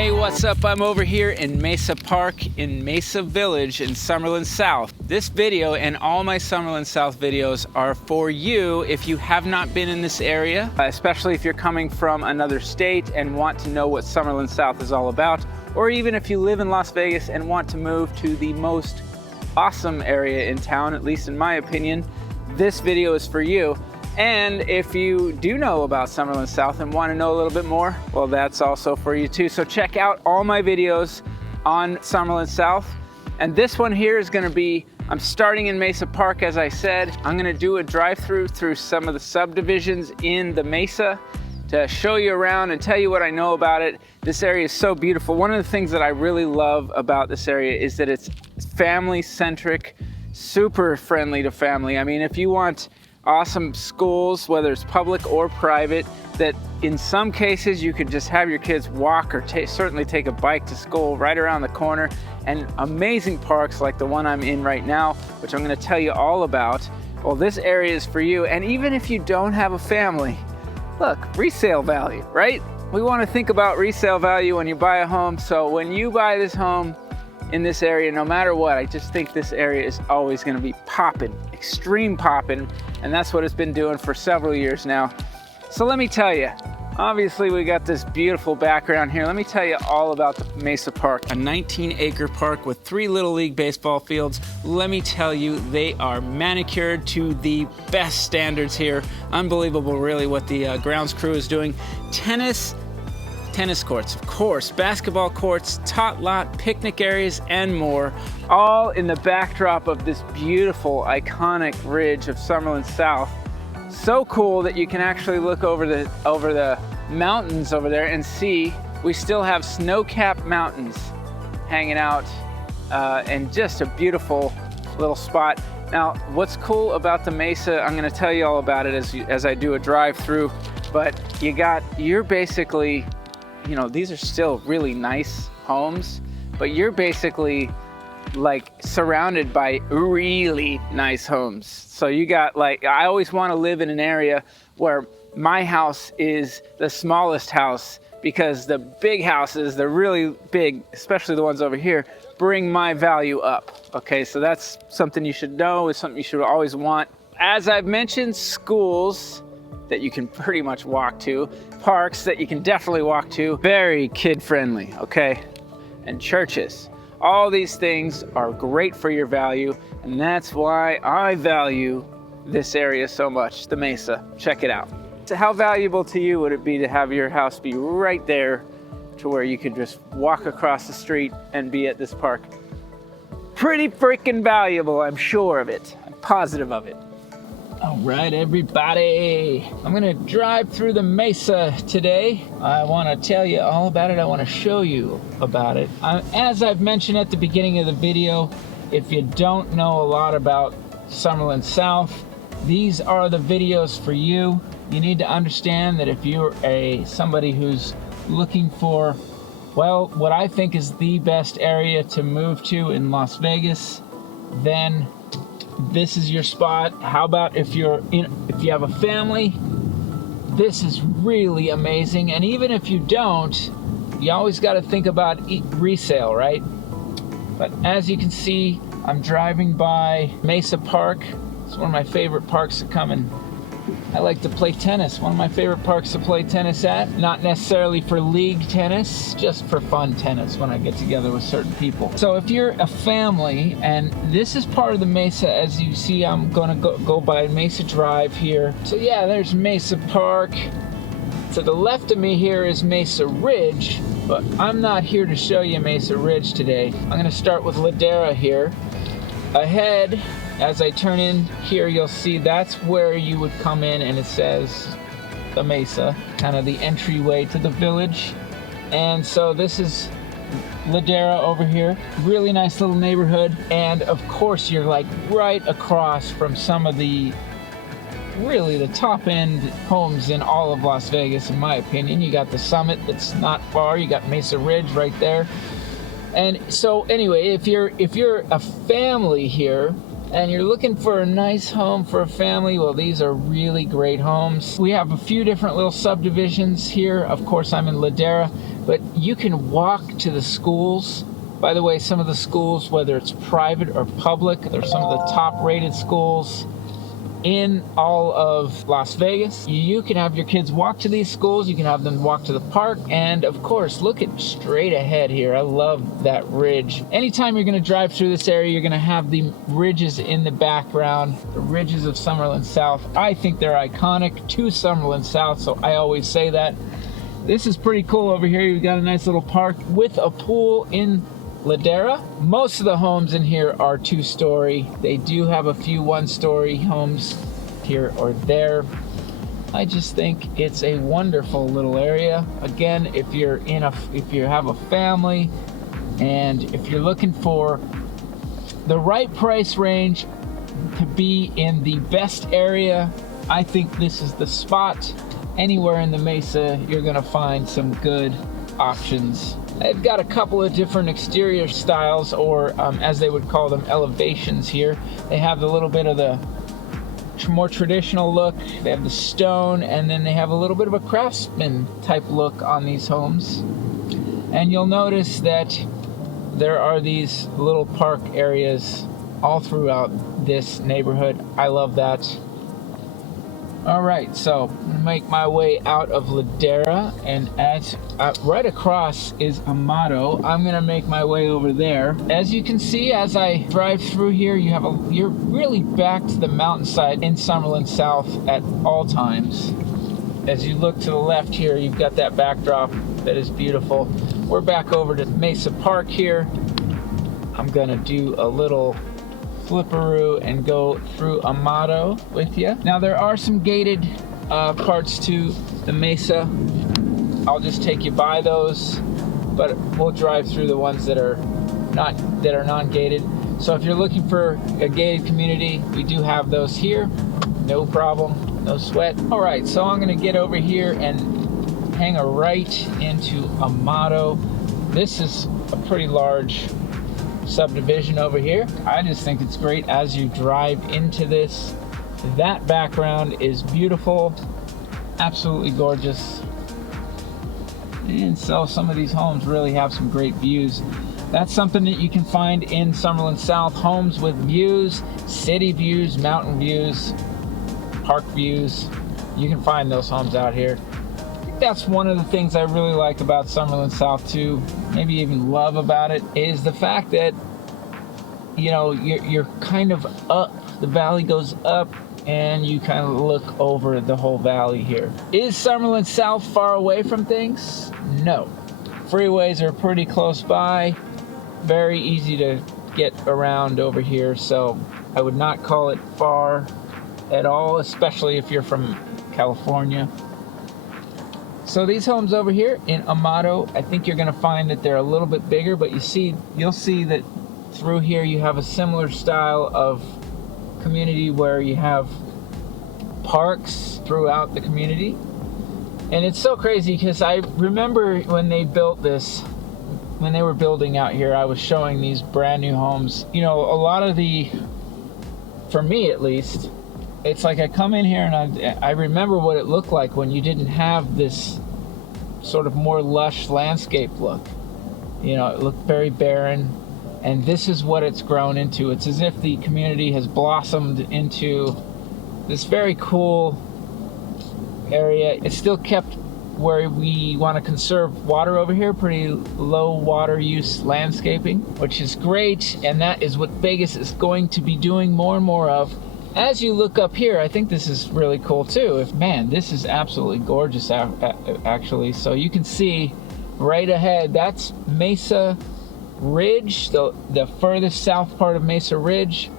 Hey, what's up? I'm over here in Mesa Park in Mesa Village in Summerlin South. This video and all my Summerlin South videos are for you if you have not been in this area, especially if you're coming from another state and want to know what Summerlin South is all about, or even if you live in Las Vegas and want to move to the most awesome area in town, at least in my opinion, this video is for you. And if you do know about Summerlin South and want to know a little bit more, well, that's also for you too. So check out all my videos on Summerlin South. And this one here is going to be, I'm starting in Mesa Park, as I said. I'm going to do a drive-through through some of the subdivisions in the Mesa to show you around and tell you what I know about it. This area is so beautiful. One of the things that I really love about this area is that it's family-centric, super friendly to family. I mean, if you want awesome schools, whether it's public or private, that in some cases you could just have your kids walk or certainly take a bike to school right around the corner, and amazing parks like the one I'm in right now, which I'm going to tell you all about. Well, this area is for you. And even if you don't have a family, look, resale value, right? We want to think about resale value when you buy a home. So when you buy this home in this area, no matter what, I just think this area is always going to be popping, extreme popping, and that's what it's been doing for several years now. So let me tell you, obviously we got this beautiful background here. Let me tell you all about the Mesa Park, a 19-acre park with 3 Little League baseball fields. Let me tell you, they are manicured to the best standards here. Unbelievable, really, what the grounds crew is doing. Tennis courts, of course, basketball courts, tot lot, picnic areas, and more, all in the backdrop of this beautiful, iconic ridge of Summerlin South. So cool that you can actually look over the mountains over there and see we still have snow-capped mountains hanging out, and just a beautiful little spot. Now, what's cool about the Mesa, I'm going to tell you all about it as I do a drive-through, but you're basically, you know, these are still really nice homes, but you're basically like surrounded by really nice homes. So you got, like, I always want to live in an area where my house is the smallest house, because the big houses, the really big, especially the ones over here, bring my value up. Okay, so that's something you should know, is something you should always want. As I've mentioned, schools that you can pretty much walk to, parks that you can definitely walk to, very kid-friendly, okay? And churches. All these things are great for your value, and that's why I value this area so much, the Mesa. Check it out. So how valuable to you would it be to have your house be right there to where you could just walk across the street and be at this park? Pretty freaking valuable, I'm sure of it. I'm positive of it. All right, everybody, I'm gonna drive through the Mesa today. I wanna tell you all about it. I wanna show you about it. As I've mentioned at the beginning of the video, if you don't know a lot about Summerlin South, these are the videos for you. You need to understand that if you're somebody who's looking for, well, what I think is the best area to move to in Las Vegas, then this is your spot. How about if you have a family? This is really amazing. And even if you don't, you always got to think about resale, right? But as you can see, I'm driving by Mesa Park. It's one of my favorite parks to come in. I like to play tennis. One of my favorite parks to play tennis at. Not necessarily for league tennis, just for fun tennis when I get together with certain people. So if you're a family, and this is part of the Mesa, as you see, I'm gonna go by Mesa Drive here. So yeah, there's Mesa Park. To the left of me here is Mesa Ridge, but I'm not here to show you Mesa Ridge today. I'm gonna start with Ladera here. Ahead, as I turn in here, you'll see that's where you would come in, and it says the Mesa, kind of the entryway to the village. And so this is Ladera over here. Really nice little neighborhood. And of course, you're like right across from some of the really the top end homes in all of Las Vegas, in my opinion. You got the Summit that's not far. You got Mesa Ridge right there. And so anyway, if you're a family here, and you're looking for a nice home for a family, well, these are really great homes. We have a few different little subdivisions here. Of course, I'm in Ladera, but you can walk to the schools. By the way, some of the schools, whether it's private or public, they're some of the top rated schools in all of Las Vegas. You can have your kids walk to these schools, you can have them walk to the park, and of course, look at straight ahead here. I love that ridge. Anytime you're gonna drive through this area, you're gonna have the ridges in the background, the ridges of Summerlin South. I think they're iconic to Summerlin South, so I always say that. This is pretty cool over here. You've got a nice little park with a pool in Ladera. Most of the homes in here are 2-story. They do have a few 1-story homes here or there. I just think it's a wonderful little area. Again, if you have a family and if you're looking for the right price range to be in the best area, I think this is the spot. Anywhere in the Mesa, you're gonna find some good options. They've got a couple of different exterior styles, or as they would call them, elevations here. They have the little bit of the more traditional look. They have the stone, and then they have a little bit of a craftsman type look on these homes. And you'll notice that there are these little park areas all throughout this neighborhood. I love that. All right, so I'm gonna make my way out of Ladera, and as right across is Amado. I'm gonna make my way over there. As you can see, as I drive through here, you're really back to the mountainside in Summerlin South at all times. As you look to the left here, you've got that backdrop that is beautiful. We're back over to Mesa Park here. I'm gonna do a little flipperoo and go through Amado with you. Now there are some gated parts to the Mesa. I'll just take you by those, but we'll drive through the ones that are non-gated. So if you're looking for a gated community, we do have those here. No problem, no sweat. All right, so I'm gonna get over here and hang a right into Amado. This is a pretty large subdivision over here. I just think it's great as you drive into this. That background is beautiful, absolutely gorgeous. And so some of these homes really have some great views. That's something that you can find in Summerlin South. Homes with views, city views, mountain views, park views. You can find those homes out here. I think that's one of the things I really like about Summerlin South too, maybe even love about it, is the fact that, you know, you're kind of up, the valley goes up, and you kind of look over the whole valley here. Is Summerlin South far away from things? No. Freeways are pretty close by, very easy to get around over here, so I would not call it far at all, especially if you're from California. So these homes over here in Amado, I think you're gonna find that they're a little bit bigger, but you'll see that through here you have a similar style of community where you have parks throughout the community. And it's so crazy because I remember when they built this, when they were building out here, I was showing these brand new homes. You know, a lot of for me at least, it's like I come in here and I remember what it looked like when you didn't have this sort of more lush landscape look. You know, it looked very barren, and this is what it's grown into. It's as if the community has blossomed into this very cool area. It's still kept where we want to conserve water over here, pretty low water use landscaping, which is great, and that is what Vegas is going to be doing more and more of. As you look up here, I think this is really cool too. Man, this is absolutely gorgeous actually. So you can see right ahead, that's Mesa Ridge, the furthest south part of Mesa Ridge.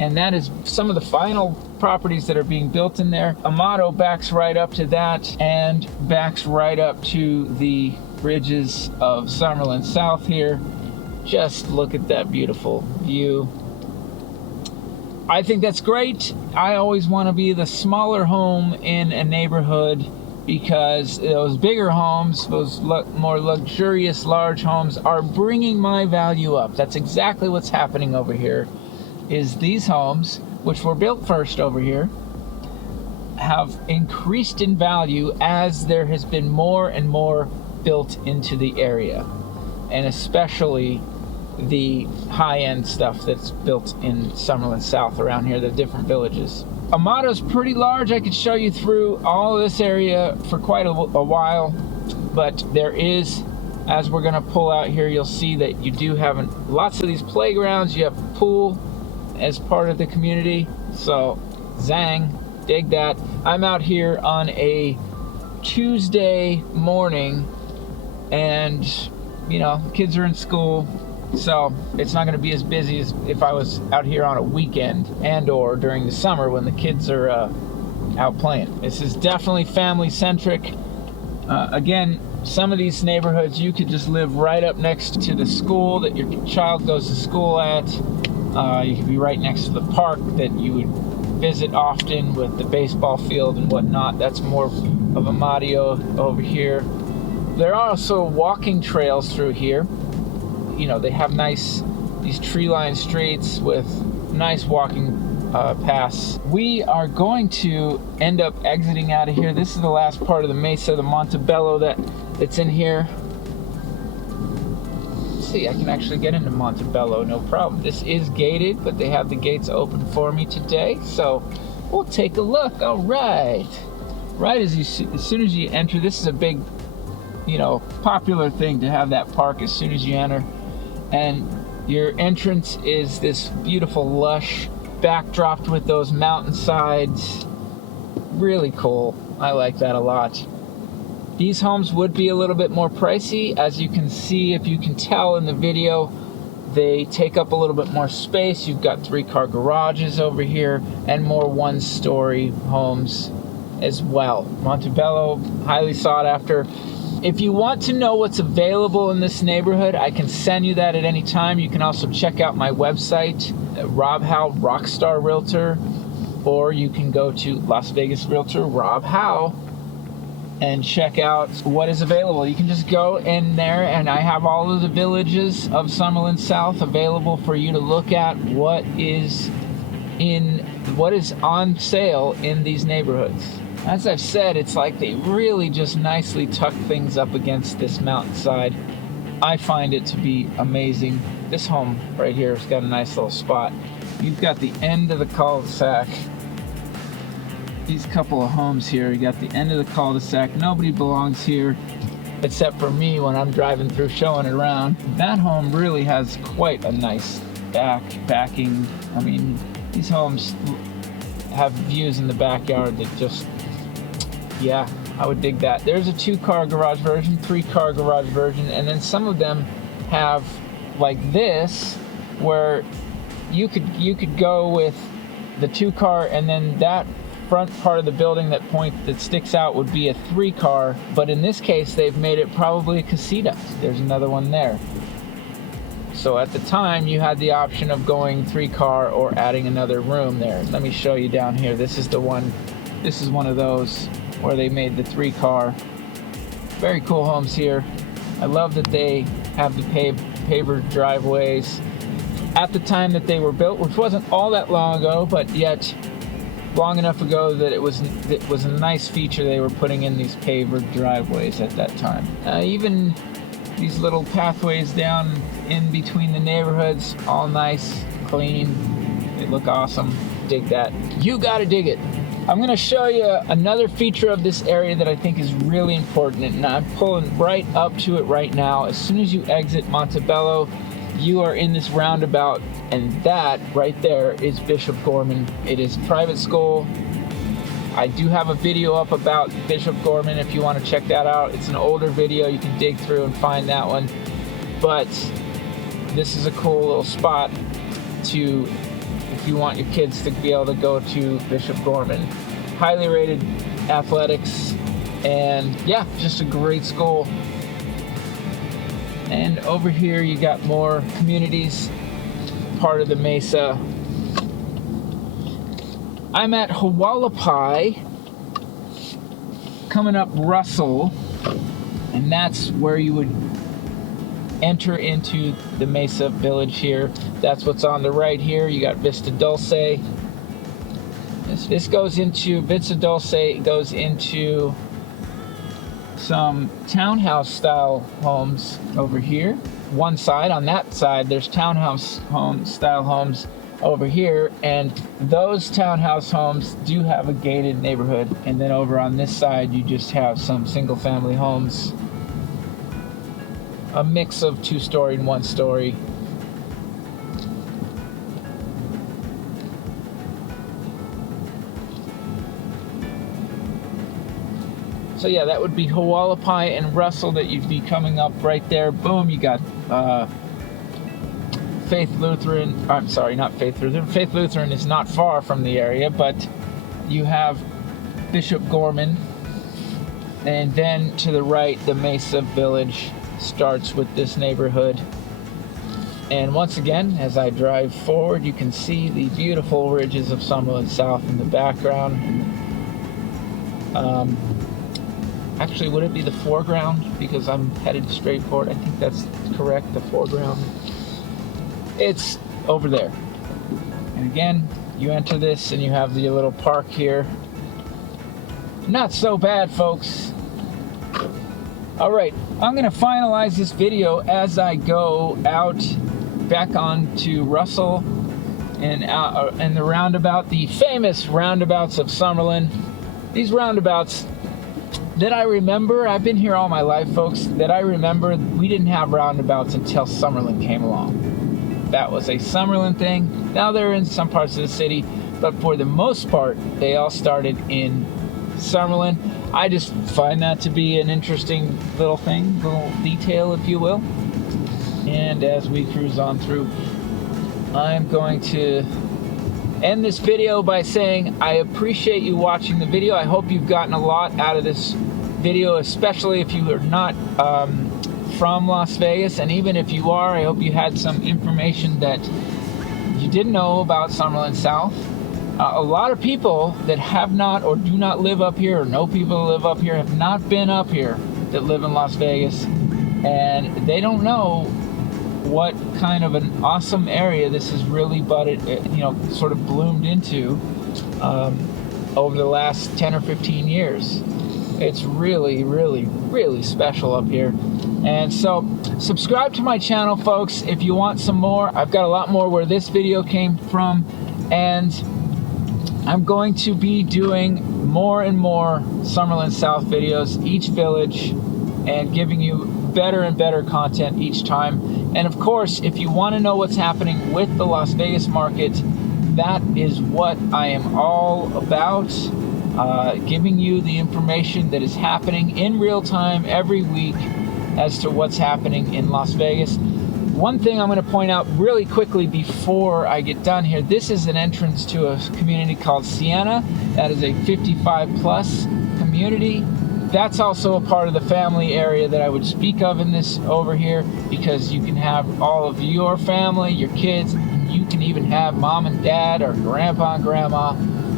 And that is some of the final properties that are being built in there. Amado backs right up to that and backs right up to the ridges of Summerlin South here. Just look at that beautiful view. I think that's great. I always want to be the smaller home in a neighborhood because those bigger homes, those more luxurious large homes are bringing my value up. That's exactly what's happening over here. is these homes, which were built first over here, have increased in value as there has been more and more built into the area, and especially the high-end stuff that's built in Summerlin South around here, the different villages. Amato's pretty large. I could show you through all of this area for quite a while, but there is, as we're gonna pull out here, you'll see that you do have lots of these playgrounds. You have a pool as part of the community, so zang, dig that. I'm out here on a Tuesday morning, and you know, kids are in school, so it's not going to be as busy as if I was out here on a weekend and or during the summer when the kids are out playing. This is definitely family centric. Again, some of these neighborhoods you could just live right up next to the school that your child goes to school at. You could be right next to the park that you would visit often with the baseball field and whatnot. That's more of a Mario over here. There are also walking trails through here. You know, they have these tree-lined streets with nice walking paths. We are going to end up exiting out of here. This is the last part of the Mesa, the Montebello that's in here. Let's see, I can actually get into Montebello, no problem. This is gated, but they have the gates open for me today, so we'll take a look. All right. Right as soon as you enter, this is a big, you know, popular thing to have that park as soon as you enter. And your entrance is this beautiful lush backdrop with those mountainsides. Really cool. I like that a lot. These homes would be a little bit more pricey. As you can see, if you can tell in the video, they take up a little bit more space. You've got 3-car garages over here and more 1-story homes as well. Montebello, highly sought after. If you want to know what's available in this neighborhood, I can send you that at any time. You can also check out my website, Rob Hau, Rockstar Realtor, or you can go to Las Vegas Realtor, Rob Hau, and check out what is available. You can just go in there, and I have all of the villages of Summerlin South available for you to look at what is on sale in these neighborhoods. As I've said, it's like they really just nicely tuck things up against this mountainside. I find it to be amazing. This home right here has got a nice little spot. You've got the end of the cul-de-sac. These couple of homes here, you got the end of the cul-de-sac. Nobody belongs here except for me when I'm driving through showing it around. That home really has quite a nice backing. I mean, these homes have views in the backyard that just, yeah, I would dig that. There's a 2-car garage version, 3-car garage version, and then some of them have like this, where you could go with the 2-car, and then that front part of the building that sticks out would be a 3-car, but in this case they've made it probably a casita. There's another one there. So at the time you had the option of going 3-car or adding another room there. Let me show you down here. This is one of those where they made the 3-car. Very cool homes here. I love that they have the paver driveways. At the time that they were built, which wasn't all that long ago, but yet long enough ago that it was a nice feature, they were putting in these paver driveways at that time. Even these little pathways down in between the neighborhoods, all nice, clean. They look awesome. Dig that. You gotta dig it. I'm going to show you another feature of this area that I think is really important, and I'm pulling right up to it right now. As soon as you exit Montebello, you are in this roundabout, and that right there is Bishop Gorman. It is a private school. I do have a video up about Bishop Gorman if you want to check that out. It's an older video. You can dig through and find that one. But this is a cool little spot to, if you want your kids to be able to go to Bishop Gorman. Highly rated athletics, and yeah, just a great school. And over here you got more communities, part of the Mesa. I'm at Hualapai, coming up Russell, and that's where you would enter into the Mesa Village here. That's what's on the right here. You got Vista Dulce. This goes into Vista Dulce, goes into some townhouse style homes over here. One side, on that side, there's townhouse style homes over here, and those townhouse homes do have a gated neighborhood. And then over on this side, you just have some single family homes, a mix of 2-story and 1-story. So yeah, that would be Hualapai and Russell that you'd be coming up right there. Boom, you got Faith Lutheran. I'm sorry, not Faith Lutheran. Faith Lutheran is not far from the area, but you have Bishop Gorman. And then to the right, the Mesa Village starts with this neighborhood. And once again, as I drive forward, you can see the beautiful ridges of Summerlin South in the background. Actually, would it be the foreground? Because I'm headed straight forward. I think that's correct, the foreground. It's over there. And again, you enter this and you have the little park here. Not so bad, folks. All right, I'm gonna finalize this video as I go out back onto Russell and the roundabout, the famous roundabouts of Summerlin. These roundabouts that I remember, I've been here all my life, folks, that I remember, we didn't have roundabouts until Summerlin came along. That was a Summerlin thing. Now they're in some parts of the city, but for the most part, they all started in Summerlin. I just find that to be an interesting little thing, little detail, if you will. And as we cruise on through, I'm going to end this video by saying I appreciate you watching the video. I hope you've gotten a lot out of this video, especially if you are not from Las Vegas, and even if you are, I hope you had some information that you didn't know about Summerlin South. A lot of people that have not or do not live up here, or know people that live up here, have not been up here, that live in Las Vegas, and they don't know what kind of an awesome area this has really budded, sort of bloomed into over the last 10 or 15 years. It's really, really, really special up here. And so subscribe to my channel, folks, if you want some more. I've got a lot more where this video came from, and I'm going to be doing more and more Summerlin South videos, each village, and giving you better and better content each time. And of course, if you want to know what's happening with the Las Vegas market, that is what I am all about. Giving you the information that is happening in real time every week as to what's happening in Las Vegas. One thing I'm going to point out really quickly before I get done here, this is an entrance to a community called Sienna. That is a 55 plus community. That's also a part of the family area that I would speak of in this over here, because you can have all of your family, your kids, and you can even have mom and dad or grandpa and grandma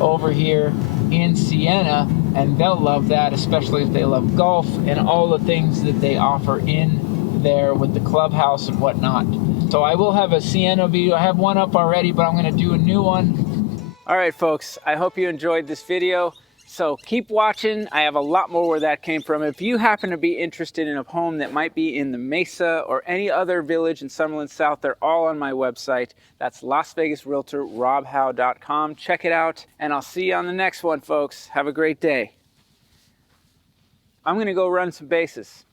over here in Sienna, and they'll love that, especially if they love golf and all the things that they offer in there with the clubhouse and whatnot. So I will have a Sienna video. I have one up already, but I'm going to do a new one. All right, folks, I hope you enjoyed this video. So keep watching. I have a lot more where that came from. If you happen to be interested in a home that might be in the Mesa or any other village in Summerlin South, they're all on my website. That's Las Vegas Realtor, robhau.com. Check it out, and I'll see you on the next one, folks. Have a great day. I'm going to go run some bases.